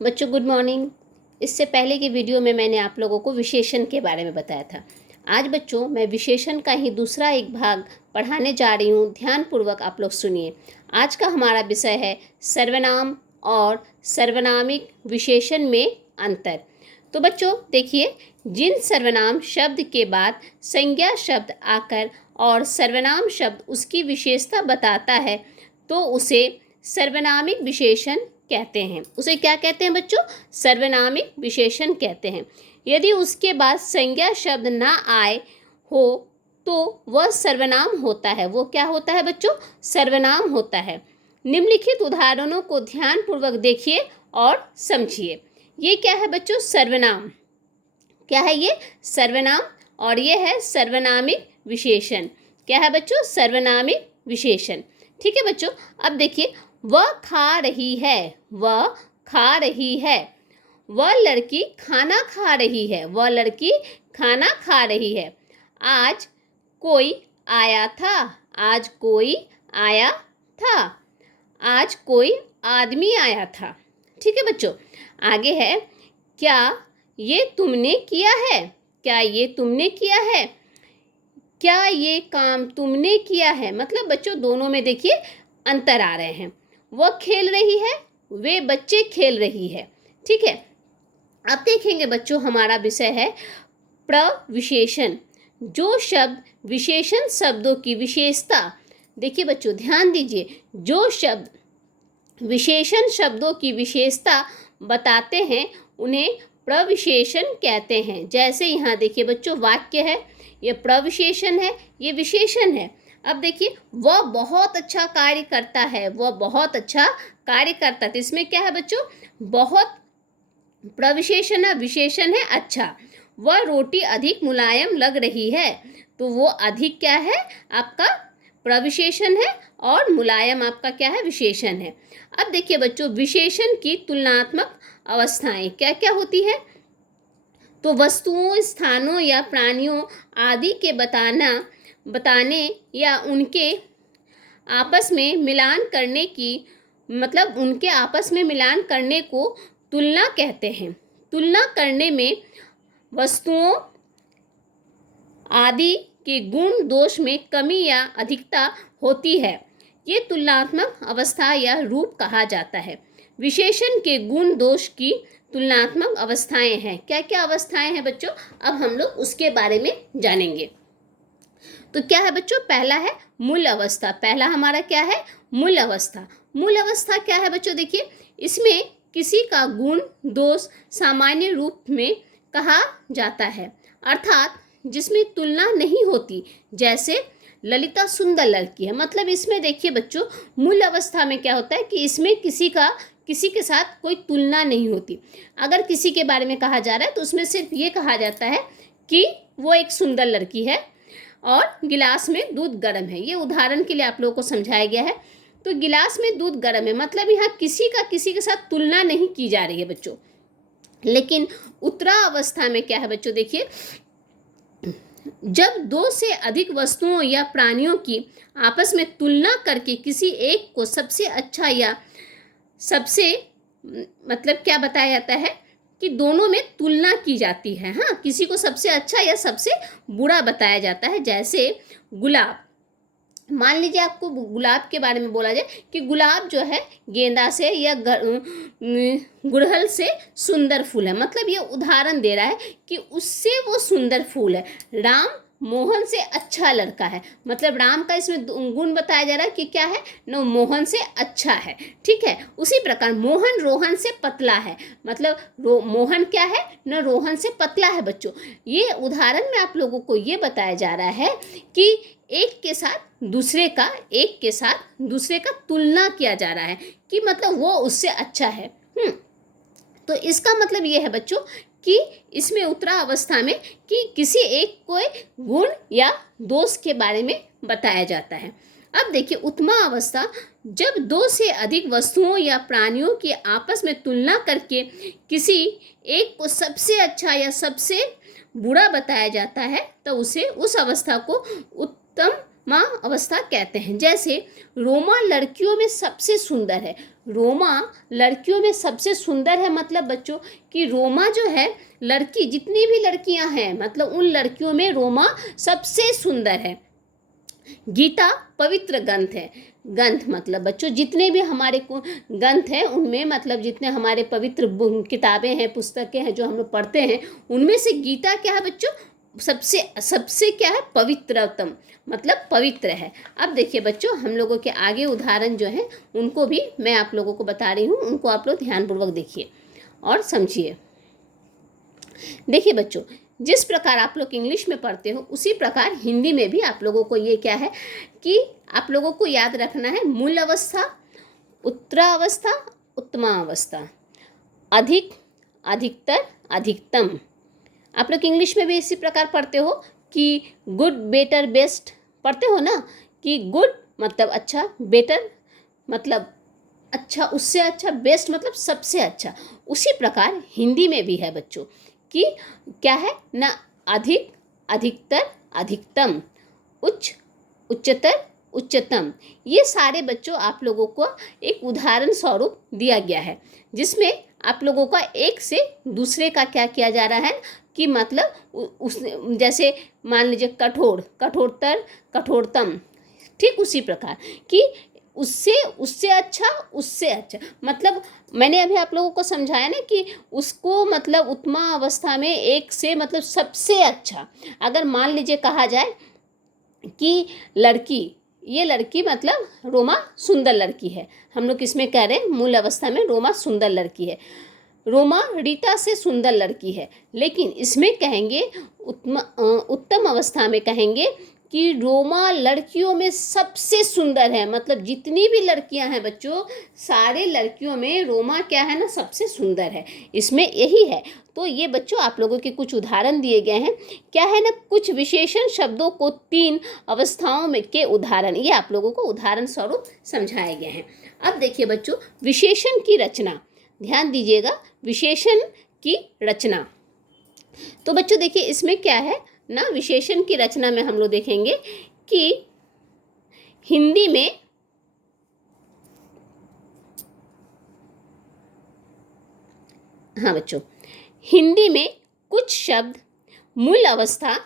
बच्चों good morning. इससे पहले की वीडियो में मैंने आप लोगों को विशेषण के बारे में बताया था। आज बच्चों मैं विशेषण का ही दूसरा एक भाग पढ़ाने जा रही हूँ। ध्यानपूर्वक आप लोग सुनिए। आज का हमारा विषय है सर्वनाम और सर्वनामिक विशेषण में अंतर। तो बच्चों देखिए, जिन सर्वनाम शब्द के बाद संज्ञा शब्द आकर और सर्वनाम शब्द उसकी विशेषता बताता है तो उसे सर्वनामिक विशेषण कहते हैं। उसे क्या कहते हैं बच्चों? सर्वनामिक विशेषण कहते हैं। यदि उसके बाद संज्ञा शब्द ना आए हो तो वह सर्वनाम होता है। वो क्या होता है बच्चों? सर्वनाम होता है। निम्नलिखित उदाहरणों को ध्यानपूर्वक देखिए और समझिए। ये क्या है बच्चों? सर्वनाम। क्या है ये? सर्वनाम। और ये है सर्वनामिक विशेषण। क्या है बच्चों? सर्वनामिक विशेषण। ठीक है बच्चों, अब देखिए, वह खा रही है, वह खा रही है। वह लड़की खाना खा रही है, वह लड़की खाना खा रही है। आज कोई आया था, आज कोई आया था। आज कोई आदमी आया था। ठीक है बच्चों, आगे है, क्या ये तुमने किया है? क्या ये तुमने किया है? क्या ये काम तुमने किया है? मतलब बच्चों दोनों में देखिए अंतर आ रहे हैं। वह खेल रही है, वे बच्चे खेल रही है। ठीक है, अब देखेंगे बच्चों, हमारा विषय है प्रविशेषण। जो शब्द विशेषण शब्दों की विशेषता, देखिए बच्चों ध्यान दीजिए, जो शब्द विशेषण शब्दों की विशेषता बताते हैं उन्हें प्रविशेषण कहते हैं। जैसे यहाँ देखिए बच्चों, वाक्य है, ये प्रविशेषण है, ये विशेषण है। अब देखिए, वह बहुत अच्छा कार्य करता है, वह बहुत अच्छा कार्य करता है। तो इसमें क्या है बच्चों? बहुत प्रविशेषण है, विशेषण है अच्छा। वह रोटी अधिक मुलायम लग रही है, तो वो अधिक क्या है? आपका प्रविशेषण है और मुलायम आपका क्या है? विशेषण है। अब देखिए बच्चों, विशेषण की तुलनात्मक अवस्थाएं क्या क्या होती है? तो वस्तुओं, स्थानों या प्राणियों आदि के बताने या उनके आपस में मिलान करने की, मतलब उनके आपस में मिलान करने को तुलना कहते हैं। तुलना करने में वस्तुओं आदि के गुण दोष में कमी या अधिकता होती है। ये तुलनात्मक अवस्था या रूप कहा जाता है। विशेषण के गुण दोष की तुलनात्मक अवस्थाएं हैं। क्या क्या अवस्थाएं हैं बच्चों? अब हम लोग उसके बारे में जानेंगे। तो क्या है बच्चों? पहला है मूल अवस्था। पहला हमारा क्या है? मूल अवस्था। मूल अवस्था क्या है बच्चों? देखिए, इसमें किसी का गुण दोष सामान्य रूप में कहा जाता है, अर्थात जिसमें तुलना नहीं होती। जैसे ललिता सुंदर लड़की है। मतलब इसमें देखिए बच्चों, मूल अवस्था में क्या होता है कि इसमें किसी के साथ कोई तुलना नहीं होती। अगर किसी के बारे में कहा जा रहा है तो उसमें सिर्फ ये कहा जाता है कि वो एक सुंदर लड़की है और गिलास में दूध गर्म है। ये उदाहरण के लिए आप लोगों को समझाया गया है। तो गिलास में दूध गर्म है, मतलब यहाँ किसी के साथ तुलना नहीं की जा रही है बच्चों। लेकिन उत्तरा अवस्था में क्या है बच्चों? देखिए, जब दो से अधिक वस्तुओं या प्राणियों की आपस में तुलना करके किसी एक को सबसे अच्छा या सबसे, मतलब क्या बताया जाता है कि दोनों में तुलना की जाती है। हाँ, किसी को सबसे अच्छा या सबसे बुरा बताया जाता है। जैसे गुलाब, मान लीजिए आपको गुलाब के बारे में बोला जाए कि गुलाब जो है गेंदा से या गुड़हल से सुंदर फूल है। मतलब ये उदाहरण दे रहा है कि उससे वो सुंदर फूल है। राम मोहन से अच्छा लड़का है, मतलब राम का इसमें गुण बताया जा रहा है कि क्या है न, मोहन से अच्छा है। ठीक है, उसी प्रकार मोहन रोहन से पतला है, मतलब मोहन क्या है न, रोहन से पतला है बच्चों। ये उदाहरण में आप लोगों को ये बताया जा रहा है कि एक के साथ दूसरे का तुलना किया जा रहा है कि मतलब वो उससे अच्छा है। तो इसका मतलब ये है बच्चों कि इसमें उत्तरा अवस्था में कि किसी एक कोई गुण या दोष के बारे में बताया जाता है। अब देखिए उत्तमा अवस्था, जब दो से अधिक वस्तुओं या प्राणियों की आपस में तुलना करके किसी एक को सबसे अच्छा या सबसे बुरा बताया जाता है तो उसे उस अवस्था को उत्तम माँ अवस्था कहते हैं। जैसे रोमा लड़कियों में सबसे सुंदर है, रोमा लड़कियों में सबसे सुंदर है, मतलब बच्चों कि रोमा जो है लड़की, जितनी भी लड़कियां हैं मतलब उन लड़कियों में रोमा सबसे सुंदर है। गीता पवित्र ग्रंथ है, ग्रंथ मतलब बच्चों जितने भी हमारे ग्रंथ हैं उनमें मतलब जितने हमारे पवित्र किताबें हैं, पुस्तकें हैं जो हम लोग पढ़ते हैं, उनमें से गीता क्या है बच्चों, सबसे सबसे क्या है, पवित्रतम, मतलब पवित्र है। अब देखिए बच्चों, हम लोगों के आगे उदाहरण जो हैं उनको भी मैं आप लोगों को बता रही हूँ, उनको आप लोग ध्यानपूर्वक देखिए और समझिए। देखिए बच्चों, जिस प्रकार आप लोग इंग्लिश में पढ़ते हो उसी प्रकार हिंदी में भी आप लोगों को ये क्या है कि आप लोगों को याद रखना है, मूल अवस्था, उत्तरावस्था, उत्तमावस्था, अधिक, अधिकतर, अधिकतम। आप लोग इंग्लिश में भी इसी प्रकार पढ़ते हो कि गुड, बेटर, बेस्ट पढ़ते हो ना, कि गुड मतलब अच्छा, बेटर मतलब अच्छा, उससे अच्छा, बेस्ट मतलब सबसे अच्छा। उसी प्रकार हिंदी में भी है बच्चों कि क्या है ना, अधिक, अधिकतर, अधिकतम, उच्च, उच्चतर, उच्चतम। ये सारे बच्चों आप लोगों को एक उदाहरण स्वरूप दिया गया है, जिसमें आप लोगों का एक से दूसरे का क्या किया जा रहा है कि मतलब उस, जैसे मान लीजिए कठोर, कठोरतर, कठोरतम, ठीक उसी प्रकार कि उससे, उससे अच्छा, उससे अच्छा, मतलब मैंने अभी आप लोगों को समझाया ना कि उसको मतलब उत्तमा अवस्था में एक से मतलब सबसे अच्छा। अगर मान लीजिए कहा जाए कि लड़की, ये लड़की मतलब रोमा सुंदर लड़की है, हम लोग इसमें कह रहे हैं मूल अवस्था में रोमा सुंदर लड़की है, रोमा रीता से सुंदर लड़की है। लेकिन इसमें कहेंगे उत्तम अवस्था में कहेंगे कि रोमा लड़कियों में सबसे सुंदर है, मतलब जितनी भी लड़कियां हैं बच्चों, सारे लड़कियों में रोमा क्या है ना, सबसे सुंदर है, इसमें यही है। तो ये बच्चों आप लोगों के कुछ उदाहरण दिए गए हैं, क्या है ना, कुछ विशेषण शब्दों को 3 अवस्थाओं में के उदाहरण, ये आप लोगों को उदाहरण स्वरूप समझाए गए हैं। अब देखिए बच्चों, विशेषण की रचना, ध्यान दीजिएगा, विशेषण की रचना। तो बच्चों देखिए इसमें क्या है ना, विशेषण की रचना में हम लोग देखेंगे कि हिंदी में हाँ बच्चों, हिंदी में कुछ शब्द मूल अवस्था,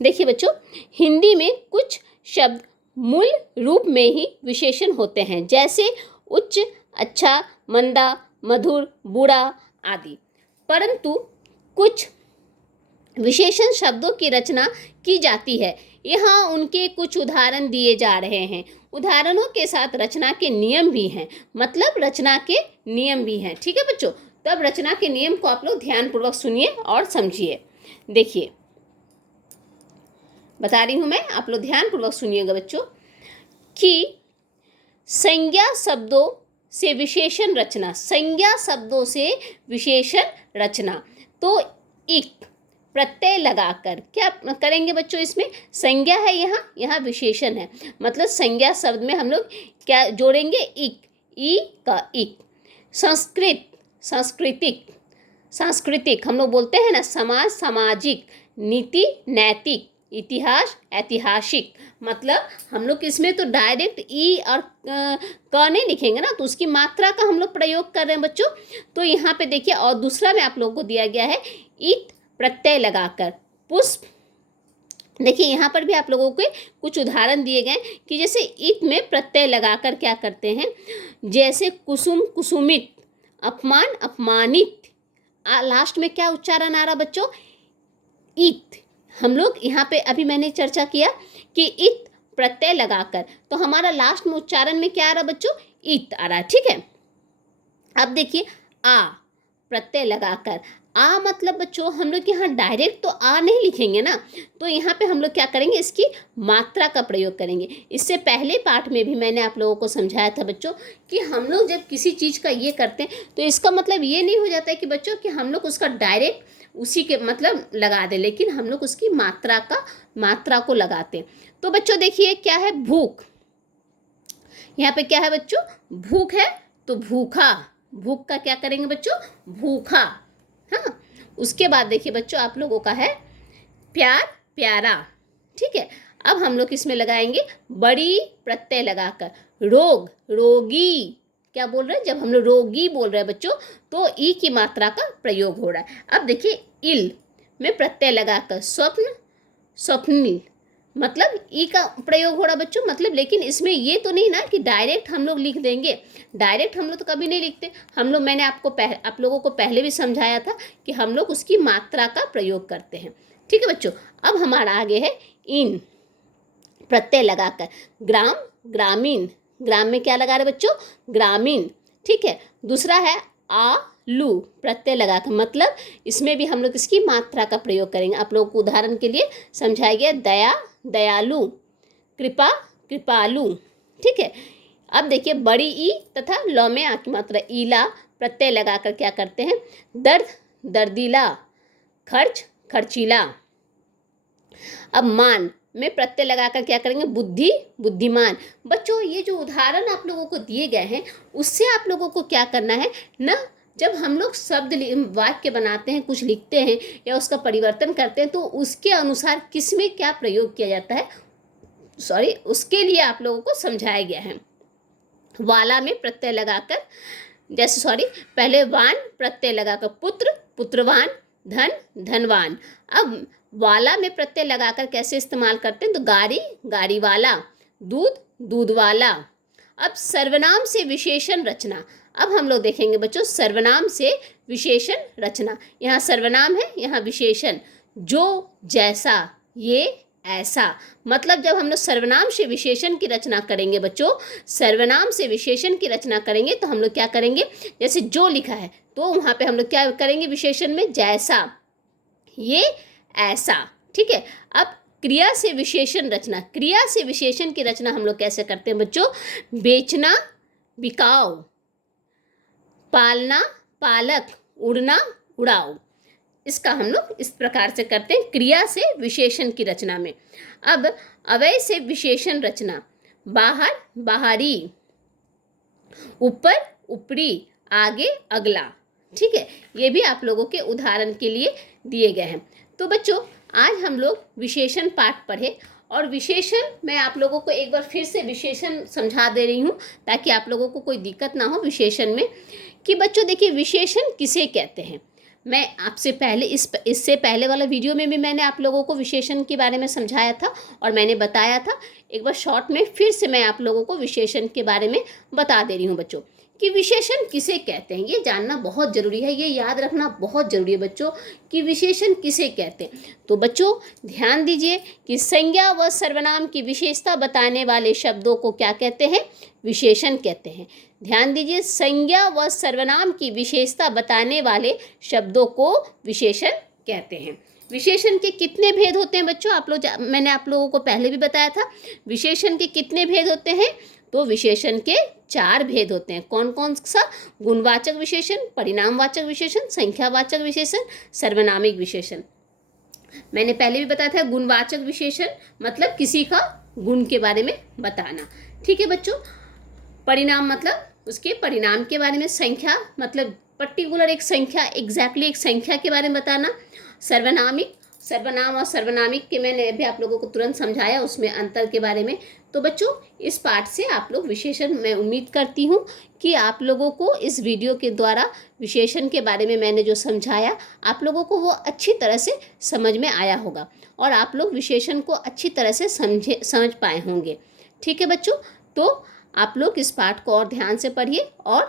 देखिए बच्चों, हिंदी में कुछ शब्द मूल रूप में ही विशेषण होते हैं, जैसे उच्च, अच्छा, मंदा, मधुर, बूढ़ा आदि। परंतु कुछ विशेषण शब्दों की रचना की जाती है, यहाँ उनके कुछ उदाहरण दिए जा रहे हैं। उदाहरणों के साथ रचना के नियम भी हैं, मतलब रचना के नियम भी हैं, ठीक है बच्चों। तब रचना के नियम को आप लोग ध्यानपूर्वक सुनिए और समझिए। देखिए बता रही हूँ मैं, आप लोग ध्यानपूर्वक सुनिएगा बच्चों, कि संज्ञा शब्दों से विशेषण रचना, संज्ञा शब्दों से विशेषण रचना। तो इक प्रत्यय लगाकर क्या करेंगे बच्चों, इसमें संज्ञा है, यहाँ विशेषण है, मतलब संज्ञा शब्द में हम लोग क्या जोड़ेंगे, इक, ई का इक। संस्कृत, सांस्कृतिक, सांस्कृतिक हम लोग बोलते हैं ना, समाज, सामाजिक, नीति, नैतिक, इतिहास, ऐतिहासिक, मतलब हम लोग इसमें तो डायरेक्ट ई और क नहीं लिखेंगे ना, तो उसकी मात्रा का हम लोग प्रयोग कर रहे हैं बच्चों। तो यहाँ पे देखिए, और दूसरा में आप लोगों को दिया गया है इत प्रत्यय लगाकर। पुष्प, देखिए यहाँ पर भी आप लोगों के कुछ उदाहरण दिए गए कि जैसे इत में प्रत्यय लगाकर क्या करते हैं, जैसे कुसुम, कुसुमित, अपमान, अपमानित, लास्ट में क्या उच्चारण आ रहा बच्चों, इत। हम लोग यहाँ पे अभी मैंने चर्चा किया कि इत प्रत्यय लगाकर, तो हमारा लास्ट में उच्चारण में क्या आ रहा बच्चों, इत आ रहा है, ठीक है। अब देखिए आ प्रत्यय लगाकर, आ मतलब बच्चों हम लोग यहाँ डायरेक्ट तो आ नहीं लिखेंगे ना, तो यहाँ पे हम लोग क्या करेंगे, इसकी मात्रा का प्रयोग करेंगे। इससे पहले पाठ में भी मैंने आप लोगों को समझाया था बच्चों कि हम लोग जब किसी चीज़ का ये करते हैं तो इसका मतलब ये नहीं हो जाता है कि बच्चों कि हम लोग उसका डायरेक्ट उसी के मतलब लगा दें, लेकिन हम लोग उसकी मात्रा को लगाते हैं। तो बच्चों देखिए क्या है, भूख, यहाँ पे क्या है बच्चों, भूख है, तो भूखा, भूख का क्या करेंगे बच्चों, भूखा। हाँ, उसके बाद देखिए बच्चों आप लोगों का है प्यार, प्यारा। ठीक है, अब हम लोग इसमें लगाएंगे बड़ी प्रत्यय लगाकर, रोग, रोगी। क्या बोल रहे हैं, जब हम लोग रोगी बोल रहे हैं बच्चों तो ई की मात्रा का प्रयोग हो रहा है। अब देखिए इल में प्रत्यय लगाकर, स्वप्न, स्वप्निल, मतलब ई का प्रयोग हो रहा बच्चों, मतलब लेकिन इसमें ये तो नहीं ना कि डायरेक्ट हम लोग लिख देंगे, डायरेक्ट हम लोग तो कभी नहीं लिखते हम लोग। मैंने आप लोगों को पहले भी समझाया था कि हम लोग उसकी मात्रा का प्रयोग करते हैं। ठीक है बच्चों, अब हमारा आगे है इन प्रत्यय लगाकर, ग्राम, ग्रामीण, ग्राम में क्या लगा रहे बच्चों, ग्रामीण। ठीक है, दूसरा है आलू प्रत्यय लगाकर, मतलब इसमें भी हम लोग इसकी मात्रा का प्रयोग करेंगे। आप लोगों को उदाहरण के लिए समझाया गया, दया, दयालु, कृपा, कृपालु। ठीक है, अब देखिए बड़ी ई तथा लौ में आ की मात्रा, ईला प्रत्यय लगाकर क्या करते हैं, दर्द, दर्दीला, खर्च, खर्चीला। अब मान में प्रत्यय लगाकर क्या करेंगे, बुद्धि, बुद्धिमान। बच्चों ये जो उदाहरण आप लोगों को दिए गए हैं उससे आप लोगों को क्या करना है ना, जब हम लोग शब्द वाक्य बनाते हैं, कुछ लिखते हैं या उसका परिवर्तन करते हैं तो उसके अनुसार किस में क्या प्रयोग किया जाता है, उसके लिए आप लोगों को समझाया गया है। वाला में प्रत्यय लगाकर, जैसे पहले वान प्रत्यय लगाकर, पुत्र, पुत्रवान, धन, धनवान। अब वाला में प्रत्यय लगाकर कैसे इस्तेमाल करते हैं, तो गाड़ी, गाड़ी वाला, दूध, दूध वाला। अब सर्वनाम से विशेषण रचना, अब हम लोग देखेंगे बच्चों सर्वनाम से विशेषण रचना। यहाँ सर्वनाम है, यहाँ विशेषण, जो, जैसा, ये, ऐसा। मतलब जब हम लोग सर्वनाम से विशेषण की रचना करेंगे बच्चों, सर्वनाम से विशेषण की रचना करेंगे तो हम लोग क्या करेंगे, जैसे जो लिखा है तो वहाँ पे हम लोग क्या करेंगे विशेषण में, जैसा, ये, ऐसा। ठीक है, अब क्रिया से विशेषण रचना, क्रिया से विशेषण की रचना हम लोग कैसे करते हैं बच्चों, बेचना, बिकाओ, पालना, पालक, उड़ना, उड़ाओ। इसका हम लोग इस प्रकार से करते हैं क्रिया से विशेषण की रचना में। अब अव्यय से विशेषण रचना, बाहर, बाहरी, ऊपर, ऊपरी, आगे, अगला। ठीक है, ये भी आप लोगों के उदाहरण के लिए दिए गए हैं। तो बच्चों आज हम लोग विशेषण पाठ पढ़े, और विशेषण मैं आप लोगों को एक बार फिर से विशेषण समझा दे रही हूँ ताकि आप लोगों को कोई दिक्कत ना हो विशेषण में। कि बच्चों देखिए विशेषण किसे कहते हैं, मैं आपसे पहले इससे पहले वाला वीडियो में भी मैंने आप लोगों को विशेषण के बारे में समझाया था और मैंने बताया था। एक बार शॉर्ट में फिर से मैं आप लोगों को विशेषण के बारे में बता दे रही हूँ बच्चों कि विशेषण किसे कहते हैं। ये जानना बहुत ज़रूरी है, ये याद रखना बहुत ज़रूरी है बच्चों कि विशेषण किसे कहते हैं। तो बच्चों ध्यान दीजिए कि संज्ञा व सर्वनाम की विशेषता बताने वाले शब्दों को क्या कहते हैं, विशेषण कहते हैं। ध्यान दीजिए, संज्ञा व सर्वनाम की विशेषता बताने वाले शब्दों को विशेषण कहते हैं। विशेषण के कितने भेद होते हैं बच्चों, मैंने आप लोगों को पहले भी बताया था। विशेषण के कितने भेद होते हैं, तो विशेषण के 4 भेद होते हैं। कौन कौन सा, गुणवाचक विशेषण, परिणामवाचक विशेषण, संख्यावाचक विशेषण, सर्वनामिक विशेषण। मैंने पहले भी बताया था गुणवाचक विशेषण मतलब किसी का गुण के बारे में बताना। ठीक है बच्चों, परिणाम मतलब उसके परिणाम के बारे में, संख्या मतलब पर्टिकुलर एक संख्या, एग्जैक्टली एक संख्या के बारे में बताना। सर्वनामिक, सर्वनाम और सर्वनामिक के मैंने अभी आप लोगों को तुरंत समझाया, उसमें अंतर के बारे में। तो बच्चों इस पाठ से आप लोग विशेषण, मैं उम्मीद करती हूँ कि आप लोगों को इस वीडियो के द्वारा विशेषण के बारे में मैंने जो समझाया आप लोगों को वो अच्छी तरह से समझ में आया होगा और आप लोग विशेषण को अच्छी तरह से समझ पाए होंगे। ठीक है बच्चों, तो आप लोग इस पाठ को और ध्यान से पढ़िए और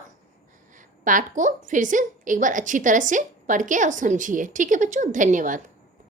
पाठ को फिर से एक बार अच्छी तरह से पढ़ के और समझिए। ठीक है बच्चों, धन्यवाद।